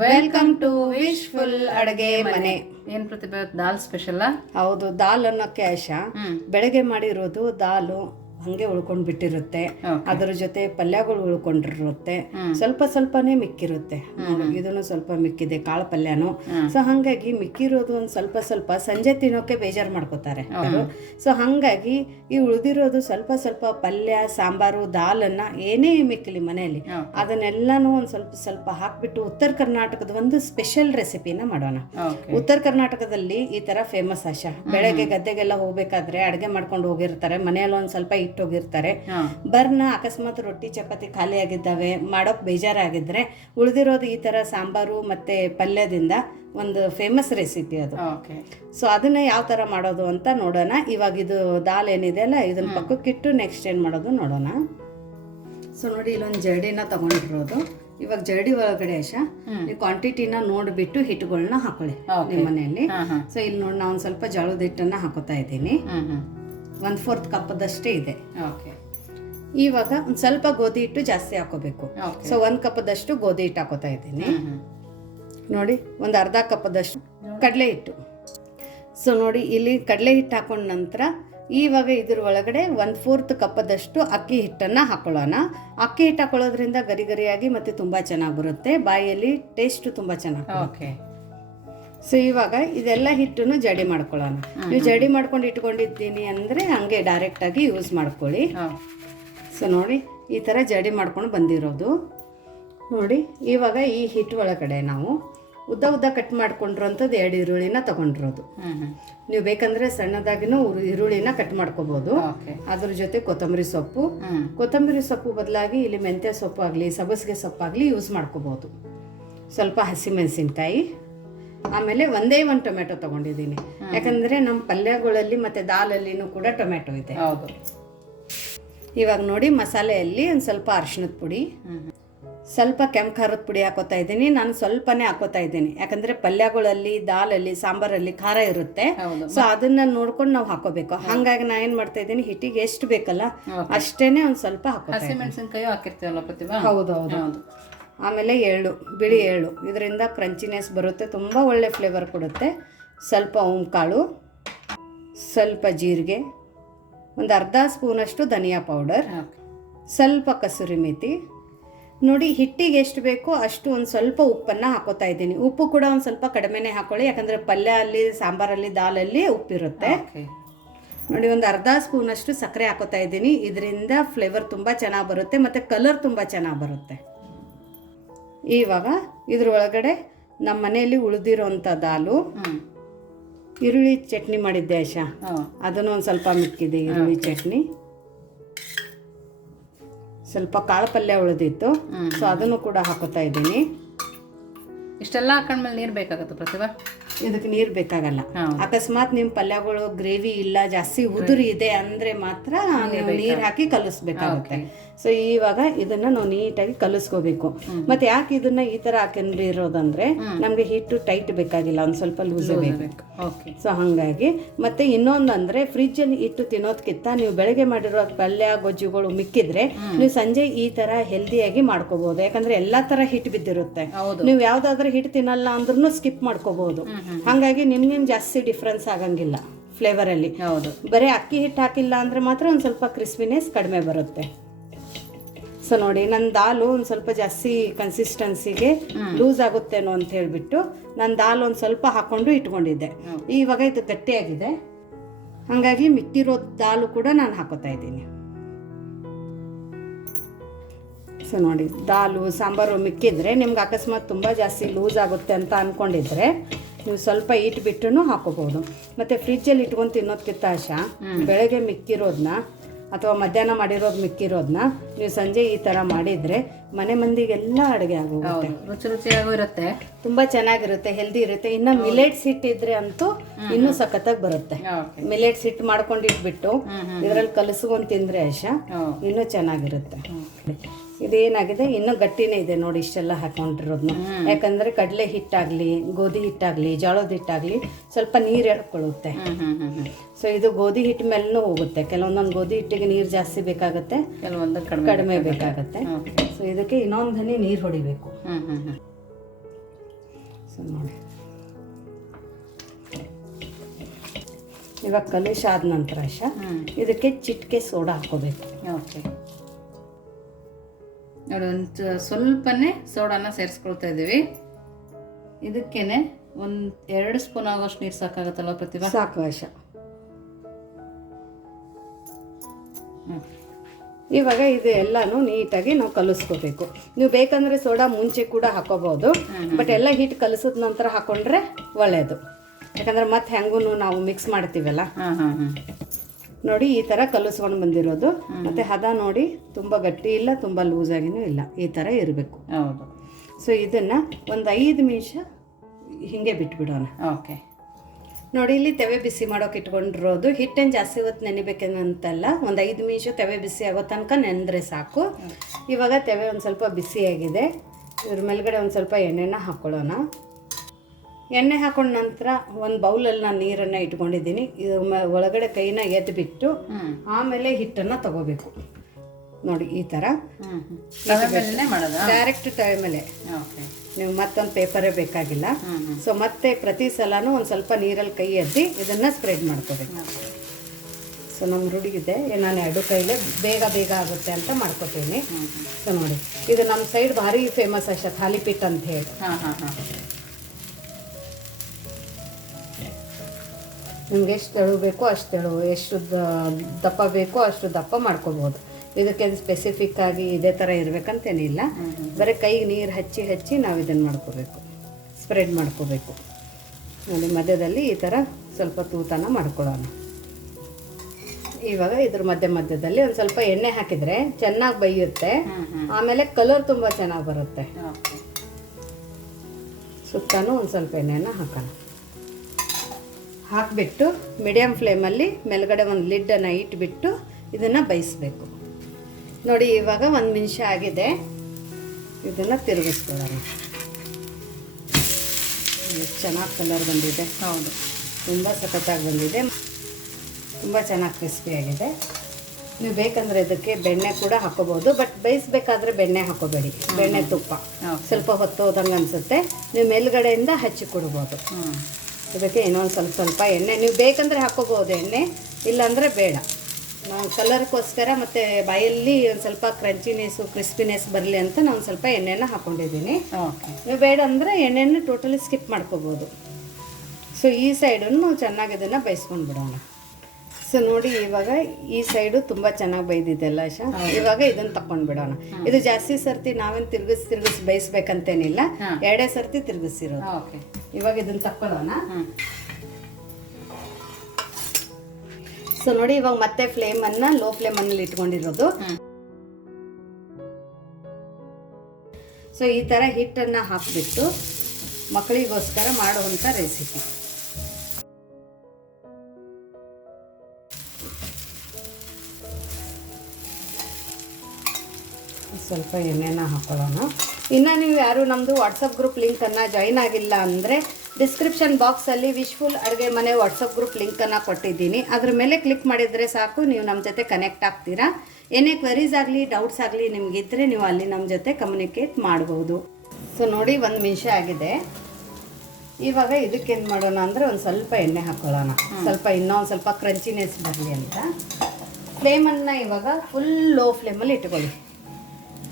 Welcome to wishful ಅಡುಗೆ ಮನೆ. ಏನ್ ಪ್ರತಿಭೆ ದಾಲ್ ಸ್ಪೆಷಲ್ ಹೌದು ದಾಲ್ ಅನ್ನೋಕೆ ಆಶಾ ಹ್ಮ್. ಬೆಳಗ್ಗೆ ಮಾಡಿರೋದು ದಾಲು ಹಂಗೆ ಉಳ್ಕೊಂಡ್ ಬಿಟ್ಟಿರುತ್ತೆ ಅದರ ಜೊತೆ ಪಲ್ಯಗಳು ಉಳ್ಕೊಂಡಿರುತ್ತೆ. ಸ್ವಲ್ಪ ಸ್ವಲ್ಪನೇ ಮಿಕ್ಕಿರುತ್ತೆ. ಇದನ್ನು ಸ್ವಲ್ಪ ಮಿಕ್ಕಿದೆ ಕಾಳು ಪಲ್ಯನು. ಸೊ ಹಂಗಾಗಿ ಮಿಕ್ಕಿರೋದು ಒಂದ್ ಸ್ವಲ್ಪ ಸ್ವಲ್ಪ ಸಂಜೆ ತಿನ್ನೋಕೆ ಬೇಜಾರು ಮಾಡ್ಕೋತಾರೆ ಸೊ ಹಂಗಾಗಿ ಈ ಉಳಿದಿರೋದು ಸ್ವಲ್ಪ ಸ್ವಲ್ಪ ಪಲ್ಯ ಸಾಂಬಾರು ದಾಲನ್ನ ಏನೇ ಮಿಕ್ಕಲಿ ಮನೆಯಲ್ಲಿ. ಅದನ್ನೆಲ್ಲಾನು ಒಂದ್ ಸ್ವಲ್ಪ ಸ್ವಲ್ಪ ಹಾಕ್ಬಿಟ್ಟು ಉತ್ತರ ಕರ್ನಾಟಕದ ಒಂದು ಸ್ಪೆಷಲ್ ರೆಸಿಪಿನ ಮಾಡೋಣ. ಉತ್ತರ ಕರ್ನಾಟಕದಲ್ಲಿ ಈ ತರ ಫೇಮಸ್ ಆಶಾ. ಬೆಳಗ್ಗೆ ಗದ್ದೆಗೆಲ್ಲ ಹೋಗ್ಬೇಕಾದ್ರೆ ಅಡ್ಗೆ ಮಾಡ್ಕೊಂಡು ಹೋಗಿರ್ತಾರೆ. ಮನೆಯಲ್ಲಿ ಒಂದ್ ಸ್ವಲ್ಪ ಇಟ್ಟೋಗಿರ್ತಾರೆ ಬರ್ನ ಅಕಸ್ಮಾತ್ ರೊಟ್ಟಿ ಚಪಾತಿ ಖಾಲಿ ಆಗಿದ್ದಾವೆ ಮಾಡೋಕ್ ಬೇಜಾರಾಗಿದ್ರೆ ಉಳಿದಿರೋದು ಈ ತರ ಸಾಂಬಾರು ಮತ್ತೆ ಪಲ್ಯದಿಂದ ಒಂದು ಫೇಮಸ್ ರೆಸಿಪಿ ಅದು. ಸೊ ಅದನ್ನ ಯಾವ ತರ ಮಾಡೋದು ಅಂತ ನೋಡೋಣ. ಇವಾಗ ಇದು ದಾಲ್ ಏನಿದೆ ಅಲ್ಲ ಇದನ್ನ ಪಕ್ಕಕ್ಕಿಟ್ಟು ನೆಕ್ಸ್ಟ್ ಏನ್ ಮಾಡೋದು ನೋಡೋಣ. ಸೊ ನೋಡಿ ಇಲ್ಲೊಂದು ಜರಡಿನ ತಗೊಂಡಿರೋದು. ಇವಾಗ ಜರಡಿ ಒಳಗಡೆ ಯಶ ಈ ಕ್ವಾಂಟಿಟಿನ ನೋಡ್ಬಿಟ್ಟು ಹಿಟ್ಟುಗಳನ್ನ ಹಾಕೊಳ್ಳಿ. ನಿಮ್ಮ ಮನೆಯಲ್ಲಿ ಸೊ ಇಲ್ಲಿ ನೋಡಿ ನಾನು ಸ್ವಲ್ಪ ಜೋಳದ ಹಿಟ್ಟನ್ನ ಹಾಕೋತಾ ಇದ್ದೀನಿ. ಒನ್ ಫೋರ್ತ್ ಕಪ್ಪದಷ್ಟೇ ಇದೆ. ಓಕೆ ಇವಾಗ ಒಂದು ಸ್ವಲ್ಪ ಗೋಧಿ ಹಿಟ್ಟು ಜಾಸ್ತಿ ಹಾಕೋಬೇಕು. ಸೊ ಒಂದು ಕಪ್ಪದಷ್ಟು ಗೋಧಿ ಹಿಟ್ಟು ಹಾಕೋತಾ ಇದ್ದೀನಿ. ನೋಡಿ ಒಂದು ಅರ್ಧ ಕಪ್ಪದಷ್ಟು ಕಡಲೆ ಹಿಟ್ಟು. ಸೊ ನೋಡಿ ಇಲ್ಲಿ ಕಡಲೆ ಹಿಟ್ಟು ಹಾಕೊಂಡ ನಂತರ ಇವಾಗ ಇದ್ರ ಒಳಗಡೆ ಒಂದು ಫೋರ್ತ್ ಕಪ್ಪದಷ್ಟು ಅಕ್ಕಿ ಹಿಟ್ಟನ್ನು ಹಾಕೊಳ್ಳೋಣ. ಅಕ್ಕಿ ಹಿಟ್ಟು ಹಾಕೊಳ್ಳೋದ್ರಿಂದ ಗರಿ ಗರಿಯಾಗಿ ಮತ್ತು ತುಂಬ ಚೆನ್ನಾಗಿ ಬರುತ್ತೆ. ಬಾಯಲ್ಲಿ ಟೇಸ್ಟು ತುಂಬ ಚೆನ್ನಾಗಿ ಓಕೆ ಸೊ ಇವಾಗ ಇದೆಲ್ಲ ಹಿಟ್ಟನ್ನು ಜಡಿ ಮಾಡ್ಕೊಳ್ಳೋಣ. ನೀವು ಜಡಿ ಮಾಡ್ಕೊಂಡು ಇಟ್ಕೊಂಡಿದ್ದೀನಿ ಅಂದರೆ ಹಂಗೆ ಡೈರೆಕ್ಟಾಗಿ ಯೂಸ್ ಮಾಡ್ಕೊಳ್ಳಿ. ಸೊ ನೋಡಿ ಈ ಥರ ಜಡಿ ಮಾಡ್ಕೊಂಡು ಬಂದಿರೋದು. ನೋಡಿ ಇವಾಗ ಈ ಹಿಟ್ಟು ಒಳಗಡೆ ನಾವು ಉದ್ದ ಉದ್ದ ಕಟ್ ಮಾಡ್ಕೊಂಡಿರೋಂಥದ್ದು ಎರಡು ಈರುಳ್ಳಿನ ತಗೊಂಡಿರೋದು. ನೀವು ಬೇಕಂದ್ರೆ ಸಣ್ಣದಾಗಿನೂ ಈರುಳ್ಳಿನ ಕಟ್ ಮಾಡ್ಕೋಬಹುದು ಅದ್ರ ಜೊತೆ ಕೊತ್ತಂಬರಿ ಸೊಪ್ಪು. ಕೊತ್ತಂಬರಿ ಸೊಪ್ಪು ಬದಲಾಗಿ ಇಲ್ಲಿ ಮೆಂತ್ಯ ಸೊಪ್ಪು ಆಗಲಿ ಸಬ್ಬಸಿಗೆ ಸೊಪ್ಪಾಗಲಿ ಯೂಸ್ ಮಾಡ್ಕೋಬಹುದು ಸ್ವಲ್ಪ ಹಸಿಮೆಣಸಿನ್ಕಾಯಿ ಆಮೇಲೆ ಒಂದೇ ಒಂದು ಟೊಮೆಟೊ ತಗೊಂಡಿದ್ದೀನಿ. ಯಾಕಂದ್ರೆ ನಮ್ಮ ಪಲ್ಯಗಳಲ್ಲಿ ಮತ್ತು ದಾಲಲ್ಲಿನೂ ಕೂಡ ಟೊಮೆಟೊ ಇದೆ. ಹೌದು. ಇವಾಗ ನೋಡಿ ಮಸಾಲೆಯಲ್ಲಿ ಒಂದು ಸ್ವಲ್ಪ ಅರಿಶಿಣದ ಪುಡಿ. ಸ್ವಲ್ಪ ಕೆಂಪು ಖಾರದ ಪುಡಿ ಹಾಕೋತಾ ಇದ್ದೀನಿ. ನಾನು ಸ್ವಲ್ಪನೇ ಹಾಕೋತಾ ಇದ್ದೀನಿ. ಯಾಕಂದ್ರೆ ಪಲ್ಯಗಳಲ್ಲಿ ದಾಲಲ್ಲಿ ಸಾಂಬಾರಲ್ಲಿ ಖಾರ ಇರುತ್ತೆ. ಸೊ ಅದನ್ನ ನೋಡ್ಕೊಂಡು ನಾವು ಹಾಕೋಬೇಕು. ಹಂಗಾಗಿ ನಾ ಏನ್ ಮಾಡ್ತಾ ಇದ್ದೀನಿ ಹಿಟ್ಟಿಗೆ ಎಷ್ಟು ಬೇಕಲ್ಲ ಅಷ್ಟೇನೆ ಒಂದ್ ಸ್ವಲ್ಪ ಹಾಕೋ ಹಸಿಮೆಣಸಿನಕಾಯಿ ಹಾಕಿರ್ತೀವಲ್ಲ ಪ್ರತಿಭಾ? ಹೌದು ಹೌದು. ಹೌದು. ಆಮೇಲೆ ಎಳ್ಳು ಬಿಳಿ ಎಳ್ಳು ಇದರಿಂದ ಕ್ರಂಚಿನೆಸ್ ಬರುತ್ತೆ. ತುಂಬ ಒಳ್ಳೆ ಫ್ಲೇವರ್ ಕೊಡುತ್ತೆ. ಸ್ವಲ್ಪ ಕಾಳು ಸ್ವಲ್ಪ ಜೀರಿಗೆ ಒಂದು ಅರ್ಧ ಸ್ಪೂನಷ್ಟು ಧನಿಯಾ ಪೌಡರ್ ಸ್ವಲ್ಪ ಕಸೂರಿ ಮೇಥಿ ನೋಡಿ ಹಿಟ್ಟಿಗೆ ಎಷ್ಟು ಬೇಕೋ ಅಷ್ಟು ಒಂದು ಸ್ವಲ್ಪ ಉಪ್ಪನ್ನು ಹಾಕೋತಾ ಇದ್ದೀನಿ. ಉಪ್ಪು ಕೂಡ ಒಂದು ಸ್ವಲ್ಪ ಕಡಿಮೆನೇ ಹಾಕೊಳ್ಳಿ ಯಾಕಂದರೆ ಪಲ್ಯ ಅಲ್ಲಿ ಸಾಂಬಾರಲ್ಲಿ ದಾಲಲ್ಲಿ ಉಪ್ಪಿರುತ್ತೆ. ನೋಡಿ ಒಂದು ಅರ್ಧ ಸ್ಪೂನಷ್ಟು ಸಕ್ಕರೆ ಹಾಕೋತಾ ಇದ್ದೀನಿ. ಇದರಿಂದ ಫ್ಲೇವರ್ ತುಂಬ ಚೆನ್ನಾಗಿ ಬರುತ್ತೆ ಮತ್ತು ಕಲರ್ ತುಂಬ ಚೆನ್ನಾಗಿ ಬರುತ್ತೆ. ಇವಾಗ ಇದ್ರ ಒಳಗಡೆ ನಮ್ಮ ಮನೆಯಲ್ಲಿ ಉಳಿದಿರೋಂಥ ದಾಲು ಈರುಳ್ಳಿ ಚಟ್ನಿ ಮಾಡಿದ್ದೆ ಆಶಾ ಅದನ್ನು ಒಂದು ಸ್ವಲ್ಪ ಮಿಕ್ಕಿದೆ ಈರುಳ್ಳಿ ಚಟ್ನಿ. ಸ್ವಲ್ಪ ಕಾಳು ಪಲ್ಯ ಉಳಿದಿತ್ತು. ಸೊ ಅದನ್ನು ಕೂಡ ಹಾಕೋತಾ ಇದ್ದೀನಿ. ಇಷ್ಟೆಲ್ಲ ಹಾಕೊಂಡ್ಮೇಲೆ ನೀರು ಬೇಕಾಗುತ್ತೆ ಪ್ರತಿಭಾ? ಇದಕ್ಕೆ ನೀರು ಬೇಕಾಗಲ್ಲ. ಅಕಸ್ಮಾತ್ ನಿಮ್ಮ ಪಲ್ಯಗಳು ಗ್ರೇವಿ ಇಲ್ಲ ಜಾಸ್ತಿ ಉದುರಿ ಇದೆ ಅಂದ್ರೆ ಮಾತ್ರ ನೀರು ಹಾಕಿ ಕಲಿಸ್ಬೇಕಾಗುತ್ತೆ. ಸೊ ಇವಾಗ ಇದನ್ನ ನಾವು ನೀಟಾಗಿ ಕಲಿಸ್ಕೋಬೇಕು. ಮತ್ತೆ ಯಾಕೆ ಇದನ್ನ ಈ ತರ ಹಾಕೊಂಡಿರೋದಂದ್ರೆ ನಮ್ಗೆ ಹಿಟ್ಟು ಟೈಟ್ ಬೇಕಾಗಿಲ್ಲ ಒಂದ್ ಸ್ವಲ್ಪ ಲೂಸ್ ಬೇಕು. ಸೊ ಹಾಗಾಗಿ ಮತ್ತೆ ಇನ್ನೊಂದಂದ್ರೆ ಫ್ರಿಜ್ ಅಲ್ಲಿ ಇಟ್ಟು ತಿನ್ನೋದ್ಕಿಂತ ನೀವು ಬೆಳಗ್ಗೆ ಮಾಡಿರೋ ಪಲ್ಯ ಗೊಜ್ಜುಗಳು ಮಿಕ್ಕಿದ್ರೆ ನೀವು ಸಂಜೆ ಈ ತರ ಹೆಲ್ದಿಯಾಗಿ ಮಾಡ್ಕೋಬಹುದು ಯಾಕಂದ್ರೆ ಎಲ್ಲಾ ತರ ಹಿಟ್ ಬಿದ್ದಿರುತ್ತೆ. ನೀವು ಯಾವ್ದಾದ್ರು ಹಿಟ್ ತಿನ್ನಲ್ಲ ಅಂದ್ರೂ ಸ್ಕಿಪ್ ಮಾಡ್ಕೋಬಹುದು ಹಾಗಾಗಿ ನಿಮ್ಗೇನು ಜಾಸ್ತಿ ಡಿಫ್ರೆನ್ಸ್ ಆಗಂಗಿಲ್ಲ ಫ್ಲೇವರ್ ಅಲ್ಲಿ. ಹೌದು. ಬರೀ ಅಕ್ಕಿ ಹಿಟ್ಟು ಹಾಕಿಲ್ಲ ಅಂದ್ರೆ ಮಾತ್ರ ಒಂದು ಸ್ವಲ್ಪ ಕ್ರಿಸ್ಪಿನೆಸ್ ಕಡಿಮೆ ಬರುತ್ತೆ. ಸೊ ನೋಡಿ ನನ್ನ ದಾಲು ಒಂದು ಸ್ವಲ್ಪ ಜಾಸ್ತಿ ಕನ್ಸಿಸ್ಟೆನ್ಸಿಗೆ ಲೂಸ್ ಆಗುತ್ತೇನೋ ಅಂತ ಹೇಳ್ಬಿಟ್ಟು ನನ್ನ ದಾಲ್ ಒಂದು ಸ್ವಲ್ಪ ಹಾಕೊಂಡು ಇಟ್ಕೊಂಡಿದ್ದೆ. ಇವಾಗ ಇದು ಗಟ್ಟಿಯಾಗಿದೆ. ಹಾಗಾಗಿ ಮಿಕ್ಕಿರೋ ದಾಲು ಕೂಡ ನಾನು ಹಾಕೋತಾ ಇದ್ದೀನಿ. ಸೊ ನೋಡಿ ದಾಲು ಸಾಂಬಾರು ಮಿಕ್ಕಿದ್ರೆ ನಿಮ್ಗೆ ಅಕಸ್ಮಾತ್ ತುಂಬ ಜಾಸ್ತಿ ಲೂಸ್ ಆಗುತ್ತೆ ಅಂತ ಅಂದ್ಕೊಂಡಿದ್ರೆ ನೀವು ಸ್ವಲ್ಪ ಇಟ್ಬಿಟ್ಟು ಹಾಕೋಬಹುದು. ಮತ್ತು ಫ್ರಿಜ್ಜಲ್ಲಿ ಇಟ್ಕೊಂಡು ತಿನ್ನೋದ್ಕಿಂತ ಆಶಾ ಬೆಳಗ್ಗೆ ಮಿಕ್ಕಿರೋದನ್ನ ಅಥವಾ ಮಧ್ಯಾಹ್ನ ಮಾಡಿರೋದು ಮಿಕ್ಕಿರೋದನ್ನ ನೀವು ಸಂಜೆ ಈ ಥರ ಮಾಡಿದರೆ ಮನೆ ಮಂದಿಗೆಲ್ಲ ಅಡುಗೆ ಆಗೋಗುತ್ತೆ. ರುಚಿ ರುಚಿಯಾಗೂ ಇರುತ್ತೆ. ತುಂಬ ಚೆನ್ನಾಗಿರುತ್ತೆ ಹೆಲ್ದಿ ಇರುತ್ತೆ. ಇನ್ನು ಮಿಲೆಟ್ಸ್ ಹಿಟ್ಟಿದ್ರೆ ಅಂತೂ ಇನ್ನೂ ಸಖತ್ತಾಗಿ ಬರುತ್ತೆ. ಮಿಲೆಟ್ಸ್ ಹಿಟ್ಟು ಮಾಡ್ಕೊಂಡು ಇಟ್ಬಿಟ್ಟು ಇದರಲ್ಲಿ ಕಲಸ್ಕೊಂಡು ತಿಂದರೆ ಆಶಾ ಇನ್ನೂ ಚೆನ್ನಾಗಿರುತ್ತೆ. ಇದೇನಾಗಿದೆ? ಇನ್ನೂ ಗಟ್ಟಿನೇ ಇದೆ ನೋಡಿ ಇಷ್ಟೆಲ್ಲ ಹಾಕೊಂಡಿರೋದ್ನ. ಯಾಕಂದ್ರೆ ಕಡಲೆ ಹಿಟ್ಟಾಗ್ಲಿ ಗೋಧಿ ಹಿಟ್ಟಾಗ್ಲಿ ಜೋಳದ ಹಿಟ್ಟಾಗ್ಲಿ ಸ್ವಲ್ಪ ನೀರು ಎಳ್ಕೊಳ್ಳುತ್ತೆ. ಸೊ ಇದು ಗೋಧಿ ಹಿಟ್ಟು ಮೇಲೂ ಹೋಗುತ್ತೆ. ಕೆಲವೊಂದೊಂದು ಗೋಧಿ ಹಿಟ್ಟಿಗೆ ನೀರು ಜಾಸ್ತಿ ಬೇಕಾಗುತ್ತೆ ಕೆಲವೊಂದು ಕಡಿಮೆ ಬೇಕಾಗುತ್ತೆ. ಸೊ ಇದಕ್ಕೆ ಇನ್ನೊಂದು ಹನಿ ನೀರು ಹೊಡಿಬೇಕು. ಸೊ ನೋಡಿ. ಇವಾಗ ಕಲುಷ ಆದ ನಂತರ ಇದಕ್ಕೆ ಚಿಟಿಕೆ ಸೋಡಾ ಹಾಕೋಬೇಕು ಓಕೆ. ನೋಡಿ ಒಂದು ಸ್ವಲ್ಪನೇ ಸೋಡಾನ ಸೇರಿಸ್ಕೊಳ್ತಾ ಇದ್ದೀವಿ. ಇದಕ್ಕೇನೆ ಒಂದು ಎರಡು ಸ್ಪೂನ್ ಆಗೋಷ್ಟು ನೀರು ಸಾಕಾಗುತ್ತಲ್ಲ ಪ್ರತಿಭಾ? ಸಾಕು ಇವಾಗ ಇದು ಎಲ್ಲಾನು ನೀಟಾಗಿ ನಾವು ಕಲಿಸ್ಕೋಬೇಕು. ನೀವು ಬೇಕಂದ್ರೆ ಸೋಡಾ ಮುಂಚೆ ಕೂಡ ಹಾಕೋಬಹುದು ಬಟ್ ಎಲ್ಲ ಹಿಟ್ಟು ಕಲಸಿದ ನಂತರ ಹಾಕೊಂಡ್ರೆ ಒಳ್ಳೆಯದು ಯಾಕಂದ್ರೆ ಮತ್ತೆ ಹೆಂಗೂ ನಾವು ಮಿಕ್ಸ್ ಮಾಡ್ತೀವಲ್ಲ? ಹಾಂ ಹಾಂ ಹಾಂ ನೋಡಿ ಈ ಥರ ಕಲಿಸ್ಕೊಂಡು ಬಂದಿರೋದು. ಮತ್ತೆ ಹದ ನೋಡಿ ತುಂಬ ಗಟ್ಟಿ ಇಲ್ಲ ತುಂಬ ಲೂಸ್ ಆಗಿನೂ ಇಲ್ಲ. ಈ ಥರ ಇರಬೇಕು. ಹೌದು. ಸೊ ಇದನ್ನು ಒಂದು ಐದು ನಿಮಿಷ ಹೀಗೆ ಬಿಟ್ಬಿಡೋಣ. ಓಕೆ. ನೋಡಿ ಇಲ್ಲಿ ತವೆ ಬಿಸಿ ಮಾಡೋಕೆ ಇಟ್ಕೊಂಡಿರೋದು. ಹಿಟ್ಟೇನು ಜಾಸ್ತಿ ಹೊತ್ತು ನೆನಿಬೇಕಂತಲ್ಲ ಒಂದು ಐದು ನಿಮಿಷ ತವೆ ಬಿಸಿ ಆಗೋ ತನಕ ನೆನೆದ್ರೆ ಸಾಕು. ಇವಾಗ ತವೆ ಒಂದು ಸ್ವಲ್ಪ ಬಿಸಿಯಾಗಿದೆ. ಇದ್ರ ಮೇಲ್ಗಡೆ ಒಂದು ಸ್ವಲ್ಪ ಎಣ್ಣೆನ ಹಾಕ್ಕೊಳ್ಳೋಣ ಎಣ್ಣೆ ಹಾಕೊಂಡ ನಂತರ ಒಂದು ಬೌಲಲ್ಲಿ ನಾನು ನೀರನ್ನು ಇಟ್ಕೊಂಡಿದ್ದೀನಿ. ಇದು ಒಳಗಡೆ ಕೈನ ಎದ್ಬಿಟ್ಟು ಆಮೇಲೆ ಹಿಟ್ಟನ್ನು ತಗೋಬೇಕು. ನೋಡಿ ಈ ಥರ ಡೈರೆಕ್ಟ್ ತವೆ ಮೇಲೆ. ನೀವು ಮತ್ತೊಂದು ಪೇಪರೇ ಬೇಕಾಗಿಲ್ಲ. ಸೊ ಮತ್ತೆ ಪ್ರತಿ ಸಲನೂ ಒಂದು ಸ್ವಲ್ಪ ನೀರಲ್ಲಿ ಕೈ ಎದ್ದು ಇದನ್ನು ಸ್ಪ್ರೆಡ್ ಮಾಡ್ಕೋಬೇಕು. ಸೊ ನಮ್ಮ ರುಡಿಗಿದೆ ನಾನು ಎರಡು ಕೈಲೇ ಬೇಗ ಬೇಗ ಆಗುತ್ತೆ ಅಂತ ಮಾಡ್ಕೋತೀನಿ. ಸೊ ನೋಡಿ. ಇದು ನಮ್ಮ ಸೈಡ್ ಭಾರಿ ಫೇಮಸ್ ಅಷ್ಟೇ ಥಾಲಿಪೀಟ್ ಅಂತ ಹೇಳಿ. ನಿಮ್ಗೆ ಎಷ್ಟು ತೆಳು ಬೇಕೋ ಅಷ್ಟು ತೆಳು ಎಷ್ಟು ದಪ್ಪ ಬೇಕೋ ಅಷ್ಟು ದಪ್ಪ ಮಾಡ್ಕೋಬೋದು. ಇದಕ್ಕೆ ಸ್ಪೆಸಿಫಿಕ್ ಆಗಿ ಇದೇ ಥರ ಇರಬೇಕಂತೇನಿಲ್ಲ. ಬರೀ ಕೈಗೆ ನೀರು ಹಚ್ಚಿ ಹಚ್ಚಿ ನಾವು ಇದನ್ನು ಮಾಡ್ಕೋಬೇಕು. ಸ್ಪ್ರೆಡ್ ಮಾಡ್ಕೋಬೇಕು. ನೋಡಿ ಮಧ್ಯದಲ್ಲಿ ಈ ಥರ ಸ್ವಲ್ಪ ತೂತನ ಮಾಡ್ಕೊಳ್ಳೋಣ. ಇವಾಗ ಇದ್ರ ಮಧ್ಯ ಮಧ್ಯದಲ್ಲಿ ಒಂದು ಸ್ವಲ್ಪ ಎಣ್ಣೆ ಹಾಕಿದರೆ ಚೆನ್ನಾಗಿ ಬೈಯುತ್ತೆ. ಆಮೇಲೆ ಕಲರ್ ತುಂಬ ಚೆನ್ನಾಗಿ ಬರುತ್ತೆ. ಸುತ್ತಾನು ಒಂದು ಸ್ವಲ್ಪ ಎಣ್ಣೆನ ಹಾಕೋಣ. ಹಾಕಿಬಿಟ್ಟು ಮೀಡಿಯಮ್ ಫ್ಲೇಮಲ್ಲಿ ಮೇಲ್ಗಡೆ ಒಂದು ಲಿಡ್ಡನ್ನು ಇಟ್ಬಿಟ್ಟು ಇದನ್ನು ಬೇಯಿಸ್ಬೇಕು. ನೋಡಿ ಇವಾಗ ಒಂದು ನಿಮಿಷ ಆಗಿದೆ. ಇದನ್ನು ತಿರುಗಿಸ್ಕೊಳ್ಳೋಣ. ಚೆನ್ನಾಗಿ ಕಲರ್ ಬಂದಿದೆ. ಹೌದು. ತುಂಬ ಸಖತ್ತಾಗಿ ಬಂದಿದೆ. ತುಂಬ ಚೆನ್ನಾಗಿ ಕ್ರಿಸ್ಪಿ ಆಗಿದೆ. ನೀವು ಬೇಕಂದರೆ ಇದಕ್ಕೆ ಬೆಣ್ಣೆ ಕೂಡ ಹಾಕೋಬೋದು ಬಟ್ ಬೇಯಿಸ್ಬೇಕಾದ್ರೆ ಬೆಣ್ಣೆ ಹಾಕೋಬೇಡಿ ಬೆಣ್ಣೆ ತುಪ್ಪ. ಸ್ವಲ್ಪ ಹೊತ್ತು ಹೋದಂಗೆ ಅನಿಸುತ್ತೆ. ನೀವು ಮೇಲುಗಡೆಯಿಂದ ಹಚ್ಚಿ ಕೊಡ್ಬೋದು. ಇದಕ್ಕೆ ಇನ್ನೊಂದು ಸ್ವಲ್ಪ ಸ್ವಲ್ಪ ಎಣ್ಣೆ. ನೀವು ಬೇಕಂದರೆ ಹಾಕೋಬೋದು ಎಣ್ಣೆ ಇಲ್ಲಾಂದರೆ ಬೇಡ. ನಾವು ಕಲರ್ಗೋಸ್ಕರ ಮತ್ತು ಬಾಯಲ್ಲಿ ಒಂದು ಸ್ವಲ್ಪ ಕ್ರಂಚಿನೆಸ್ಸು ಕ್ರಿಸ್ಪಿನೆಸ್ ಬರಲಿ ಅಂತ ನಾನು ಸ್ವಲ್ಪ ಎಣ್ಣೆನ ಹಾಕ್ಕೊಂಡಿದ್ದೀನಿ ಓಕೆ. ನೀವು ಬೇಡ ಅಂದರೆ ಎಣ್ಣೆನ ಟೋಟಲಿ ಸ್ಕಿಪ್ ಮಾಡ್ಕೋಬೋದು ಸೊ ಈ ಸೈಡನ್ನು ನಾವು ಚೆನ್ನಾಗಿ ಇದನ್ನು ಬೇಯಿಸ್ಕೊಂಡು ಬಿಡೋಣ. ಸೊ ನೋಡಿ ಇವಾಗ ಈ ಸೈಡು ತುಂಬಾ ಚೆನ್ನಾಗಿ ಬೈದಿದ್ದೆಲ್ಲ ಶಾ ಇವಾಗ ಇದನ್ನ ತಕೊಂಡ್ ಬಿಡೋಣ. ಇದು ಜಾಸ್ತಿ ಸರ್ತಿ ನಾವೇನು ತಿರ್ಗಿಸ್ ತಿರ್ಗಿಸ್ ಬೇಯಿಸ್ಬೇಕಂತೇನಿಲ್ಲ. ಹಾ. ಎರಡೇ ಸರ್ತಿ ತಿರ್ಗಿಸಿರೋದು. ಓಕೆ. ಇವಾಗ ಇದನ್ನ ತಕೊಳ್ಳೋಣ ಸೊ ನೋಡಿ ಇವಾಗ ಮತ್ತೆ ಫ್ಲೇಮ್ ಅನ್ನ ಲೋ ಫ್ಲೇಮ್ ಅಲ್ಲಿ ಇಟ್ಕೊಂಡಿರೋದು. ಸೊ ಈ ತರ ಹಿಟ್ಟನ್ನ ಹಾಕಿಬಿಟ್ಟು ಮಕ್ಕಳಿಗೋಸ್ಕರ ಮಾಡುವಂತ ರೆಸಿಪಿ ಸ್ವಲ್ಪ ಎಣ್ಣೆನ ಹಾಕೊಳ್ಳೋಣ. ಇನ್ನು ನೀವು ಯಾರು ನಮ್ಮದು ವಾಟ್ಸಪ್ ಗ್ರೂಪ್ ಲಿಂಕನ್ನು ಜಾಯಿನ್ ಆಗಿಲ್ಲ ಅಂದರೆ ಡಿಸ್ಕ್ರಿಪ್ಷನ್ ಬಾಕ್ಸಲ್ಲಿ ವಿಶ್ಫುಲ್ ಅಡುಗೆ ಮನೆ ವಾಟ್ಸಪ್ ಗ್ರೂಪ್ ಲಿಂಕನ್ನು ಕೊಟ್ಟಿದ್ದೀನಿ. ಅದ್ರ ಮೇಲೆ ಕ್ಲಿಕ್ ಮಾಡಿದರೆ ಸಾಕು ನೀವು ನಮ್ಮ ಜೊತೆ ಕನೆಕ್ಟ್ ಆಗ್ತೀರಾ. ಏನೇ ಕ್ವೆರೀಸ್ ಆಗಲಿ ಡೌಟ್ಸ್ ಆಗಲಿ ನಿಮಗಿದ್ದರೆ ನೀವು ಅಲ್ಲಿ ನಮ್ಮ ಜೊತೆ ಕಮ್ಯುನಿಕೇಟ್ ಮಾಡ್ಬೋದು. ಸೊ ನೋಡಿ ಒಂದು ನಿಮಿಷ ಆಗಿದೆ. ಇವಾಗ ಇದಕ್ಕೇನು ಮಾಡೋಣ ಅಂದರೆ ಒಂದು ಸ್ವಲ್ಪ ಎಣ್ಣೆ ಹಾಕ್ಕೊಳ್ಳೋಣ ಸ್ವಲ್ಪ ಇನ್ನೊಂದು ಸ್ವಲ್ಪ ಕ್ರಂಚಿನೆಸ್ ಬರಲಿ ಅಂತ. ಫ್ಲೇಮನ್ನು ಇವಾಗ ಫುಲ್ ಲೋ ಫ್ಲೇಮಲ್ಲಿ ಇಟ್ಕೊಳ್ಳಿ.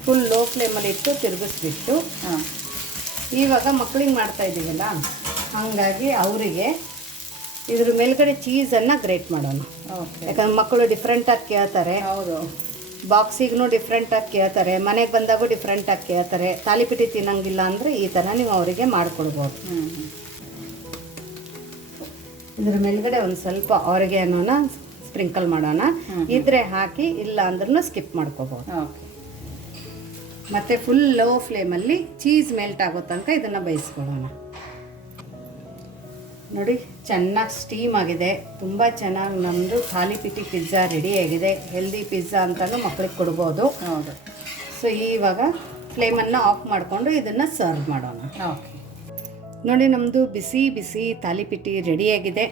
ಫುಲ್ ಲೋ ಫ್ಲೇಮಲ್ಲಿ ಇಟ್ಟು ತಿರುಗಿಸ್ಬಿಟ್ಟು. ಇವಾಗ ಮಕ್ಳಿಗೆ ಮಾಡ್ತಾ ಇದ್ದೀವಲ್ಲ ಹಾಗಾಗಿ ಅವರಿಗೆ ಇದ್ರ ಮೇಲ್ಗಡೆ ಚೀಸನ್ನು ಗ್ರೇಟ್ ಮಾಡೋಣ. ಯಾಕಂದ್ರೆ ಮಕ್ಕಳು ಡಿಫ್ರೆಂಟಾಗಿ ಕೇಳ್ತಾರೆ. ಹೌದು. ಬಾಕ್ಸಿಗೂ ಡಿಫ್ರೆಂಟಾಗಿ ಕೇಳ್ತಾರೆ. ಮನೆಗೆ ಬಂದಾಗೂ ಡಿಫ್ರೆಂಟಾಗಿ ಕೇಳ್ತಾರೆ. ತಾಲಿಪಿಟಿ ತಿನ್ನಂಗಿಲ್ಲ ಅಂದರೆ ಈ ಥರ ನೀವು ಅವರಿಗೆ ಮಾಡಿಕೊಡ್ಬೋದು. ಇದ್ರ ಮೇಲ್ಗಡೆ ಒಂದು ಸ್ವಲ್ಪ ಆರಿಗ್ಯಾನೋನ ಸ್ಪ್ರಿಂಕಲ್ ಮಾಡೋಣ. ಇದ್ರೆ ಹಾಕಿ ಇಲ್ಲ ಅಂದ್ರೂ ಸ್ಕಿಪ್ ಮಾಡ್ಕೋಬೋದು. ಓಕೆ ಮತ್ತೆ ಫುಲ್ ಲೋ ಫ್ಲೇಮಲ್ಲಿ ಚೀಸ್ ಮೆಲ್ಟ್ ಆಗೋ ತನಕ ಇದನ್ನು ಬೇಯಿಸ್ಕೊಳ್ಳೋಣ. ನೋಡಿ ಚೆನ್ನಾಗಿ ಸ್ಟೀಮ್ ಆಗಿದೆ. ತುಂಬ ಚೆನ್ನಾಗಿ ನಮ್ಮದು ಖಾಲಿ ಪಿಟಿ ಪಿಜ್ಜಾ ರೆಡಿಯಾಗಿದೆ ಹೆಲ್ದಿ ಪಿಜ್ಜಾ ಅಂತಲೂ ಮಕ್ಳಿಗೆ ಕೊಡ್ಬೋದು. ಹೌದು. ಸೊ ಇವಾಗ ಫ್ಲೇಮನ್ನು ಆಫ್ ಮಾಡಿಕೊಂಡು ಇದನ್ನು ಸರ್ವ್ ಮಾಡೋಣ. ಓಕೆ ನೋಡಿ ನಮ್ಮದು ಬಿಸಿ ಬಿಸಿ ತಾಲಿಪಿಟಿ ರೆಡಿಯಾಗಿದೆ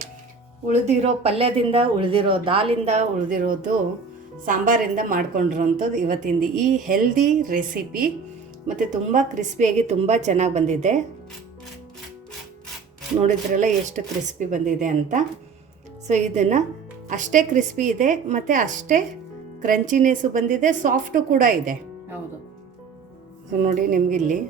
ಉಳಿದಿರೋ ಪಲ್ಯದಿಂದ ಉಳಿದಿರೋ ದಾಲಿಂದ ಉಳಿದಿರೋದು ಸಾಂಬಾರಿಂದ ಮಾಡಿಕೊಂಡಿರೋಂಥದ್ದು ಇವತ್ತಿಂದ ಈ ಹೆಲ್ದಿ ರೆಸಿಪಿ ಮತ್ತು ತುಂಬ ಕ್ರಿಸ್ಪಿಯಾಗಿ ತುಂಬ ಚೆನ್ನಾಗಿ ಬಂದಿದೆ. ನೋಡಿದ್ರಲ್ಲ ಎಷ್ಟು ಕ್ರಿಸ್ಪಿ ಬಂದಿದೆ ಅಂತ. ಸೊ ಇದನ್ನು ಅಷ್ಟೇ ಕ್ರಿಸ್ಪಿ ಇದೆ ಮತ್ತು ಅಷ್ಟೇ ಕ್ರಂಚಿನೆಸ್ಸು ಬಂದಿದೆ ಸಾಫ್ಟು ಕೂಡ ಇದೆ. ಹೌದು. ಸೊ ನೋಡಿ ನಿಮಗಿಲ್ಲಿ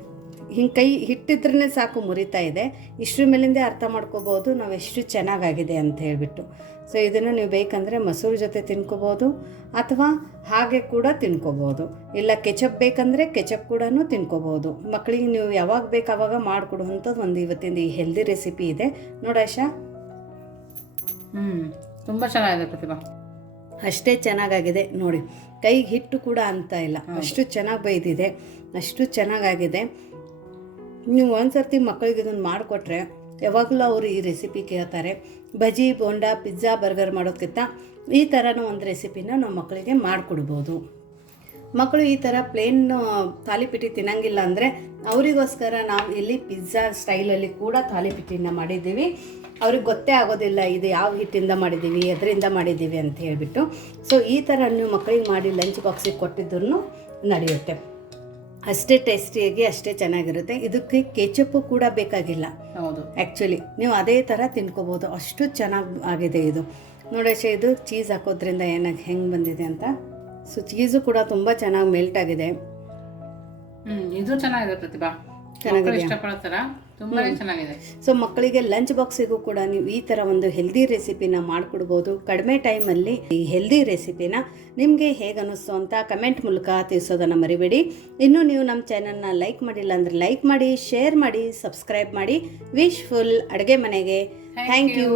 ಹಿಂಗೆ ಕೈ ಹಿಟ್ಟಿದ್ರೇ ಸಾಕು ಮುರಿತಾ ಇದೆ. ಇಷ್ಟ್ರ ಮೇಲಿಂದೇ ಅರ್ಥ ಮಾಡ್ಕೋಬೋದು ನಾವು ಎಷ್ಟು ಚೆನ್ನಾಗಾಗಿದೆ ಅಂತ ಹೇಳ್ಬಿಟ್ಟು. ಸೊ ಇದನ್ನು ನೀವು ಬೇಕಂದರೆ ಮೊಸರು ಜೊತೆ ತಿನ್ಕೋಬೋದು ಅಥವಾ ಹಾಗೆ ಕೂಡ ತಿನ್ಕೋಬೋದು. ಇಲ್ಲ ಕೆಚಪ್ ಬೇಕಂದರೆ ಕೆಚಪ್ ಕೂಡ ತಿನ್ಕೋಬೋದು. ಮಕ್ಕಳಿಗೆ ನೀವು ಯಾವಾಗ ಬೇಕು ಅವಾಗ ಮಾಡಿಕೊಡುವಂಥದ್ದು ಒಂದು ಇವತ್ತಿಂದ ಈ ಹೆಲ್ದಿ ರೆಸಿಪಿ ಇದೆ. ನೋಡಾಶಾ ಹ್ಞೂ ತುಂಬ ಚೆನ್ನಾಗಿದೆ ಪ್ರತಿಭಾ. ಅಷ್ಟೇ ಚೆನ್ನಾಗಾಗಿದೆ. ನೋಡಿ ಕೈಗೆ ಹಿಟ್ಟು ಕೂಡ ಅಂತ ಇಲ್ಲ. ಅಷ್ಟು ಚೆನ್ನಾಗಿ ಬೈದಿದೆ ಅಷ್ಟು ಚೆನ್ನಾಗಾಗಿದೆ. ನೀವು ಒಂದ್ಸರ್ತಿ ಮಕ್ಕಳಿಗೆ ಇದನ್ನು ಮಾಡಿಕೊಟ್ರೆ ಯಾವಾಗಲೂ ಅವರು ಈ ರೆಸಿಪಿ ಕೇಳ್ತಾರೆ. ಬಜಿ ಬೋಂಡಾ ಪಿಜ್ಜಾ ಬರ್ಗರ್ ಮಾಡೋದಕ್ಕಿಂತ ಈ ಥರನೂ ಒಂದು ರೆಸಿಪಿನ ನಾವು ಮಕ್ಕಳಿಗೆ ಮಾಡಿಕೊಡ್ಬೋದು. ಮಕ್ಕಳು ಈ ಥರ ಪ್ಲೇನ್ ತಾಲಿಪಿಟಿ ತಿನ್ನಂಗಿಲ್ಲ ಅಂದರೆ ಅವರಿಗೋಸ್ಕರ ನಾವು ಇಲ್ಲಿ ಪಿಜ್ಜಾ ಸ್ಟೈಲಲ್ಲಿ ಕೂಡ ತಾಲಿಪಿಟಿನ ಮಾಡಿದ್ದೀವಿ. ಅವ್ರಿಗೆ ಗೊತ್ತೇ ಆಗೋದಿಲ್ಲ ಇದು ಯಾವ ಹಿಟ್ಟಿಂದ ಮಾಡಿದ್ದೀವಿ, ಎದರಿಂದ ಮಾಡಿದ್ದೀವಿ ಅಂತ ಹೇಳಿಬಿಟ್ಟು. ಸೊ ಈ ಥರ ನೀವು ಮಕ್ಕಳಿಗೆ ಮಾಡಿ ಲಂಚ್ ಬಾಕ್ಸಿಗೆ ಕೊಟ್ಟಿದ್ರು ನಡೆಯುತ್ತೆ. ಅಷ್ಟೇ ಟೇಸ್ಟಿಯಾಗಿ ಅಷ್ಟೇ ಚೆನ್ನಾಗಿರುತ್ತೆ. ಇದಕ್ಕೆ ಕೆಚಪ್ಪು ಕೂಡ ಬೇಕಾಗಿಲ್ಲ. ಹೌದು. ಆ್ಯಕ್ಚುಲಿ ನೀವು ಅದೇ ಥರ ತಿನ್ಕೋಬೋದು. ಅಷ್ಟು ಚೆನ್ನಾಗಿ ಆಗಿದೆ ಇದು. ನೋಡೋಶ ಇದು ಚೀಸ್ ಹಾಕೋದ್ರಿಂದ ಏನಾಗಿ ಹೆಂಗೆ ಬಂದಿದೆ ಅಂತ? ಸೊ ಚೀಸು ಕೂಡ ತುಂಬ ಚೆನ್ನಾಗಿ ಮೆಲ್ಟ್ ಆಗಿದೆ. ಹ್ಮ್ ಇದು ಚೆನ್ನಾಗಿದೆ ಪ್ರತಿಭಾ. ಚೆನ್ನಾಗಿ ಚೆನ್ನಾಗಿದೆ ಸೊ ಮಕ್ಕಳಿಗೆ ಲಂಚ್ ಬಾಕ್ಸಿಗೂ ಕೂಡ ನೀವು ಈ ಥರ ಒಂದು ಹೆಲ್ದಿ ರೆಸಿಪಿನ ಮಾಡಿಕೊಡ್ಬೋದು. ಕಡಿಮೆ ಟೈಮಲ್ಲಿ ಈ ಹೆಲ್ದಿ ರೆಸಿಪಿನ ನಿಮಗೆ ಹೇಗೆ ಅನ್ನಿಸ್ತು ಅಂತ ಕಮೆಂಟ್ ಮೂಲಕ ತಿಳಿಸೋದನ್ನ ಮರಿಬೇಡಿ. ಇನ್ನೂ ನೀವು ನಮ್ಮ ಚಾನಲ್ನ ಲೈಕ್ ಮಾಡಿಲ್ಲ ಅಂದರೆ ಲೈಕ್ ಮಾಡಿ ಶೇರ್ ಮಾಡಿ ಸಬ್ಸ್ಕ್ರೈಬ್ ಮಾಡಿ. ವಿಶ್ ಫುಲ್ ಅಡುಗೆ ಮನೆಗೆ. Thank you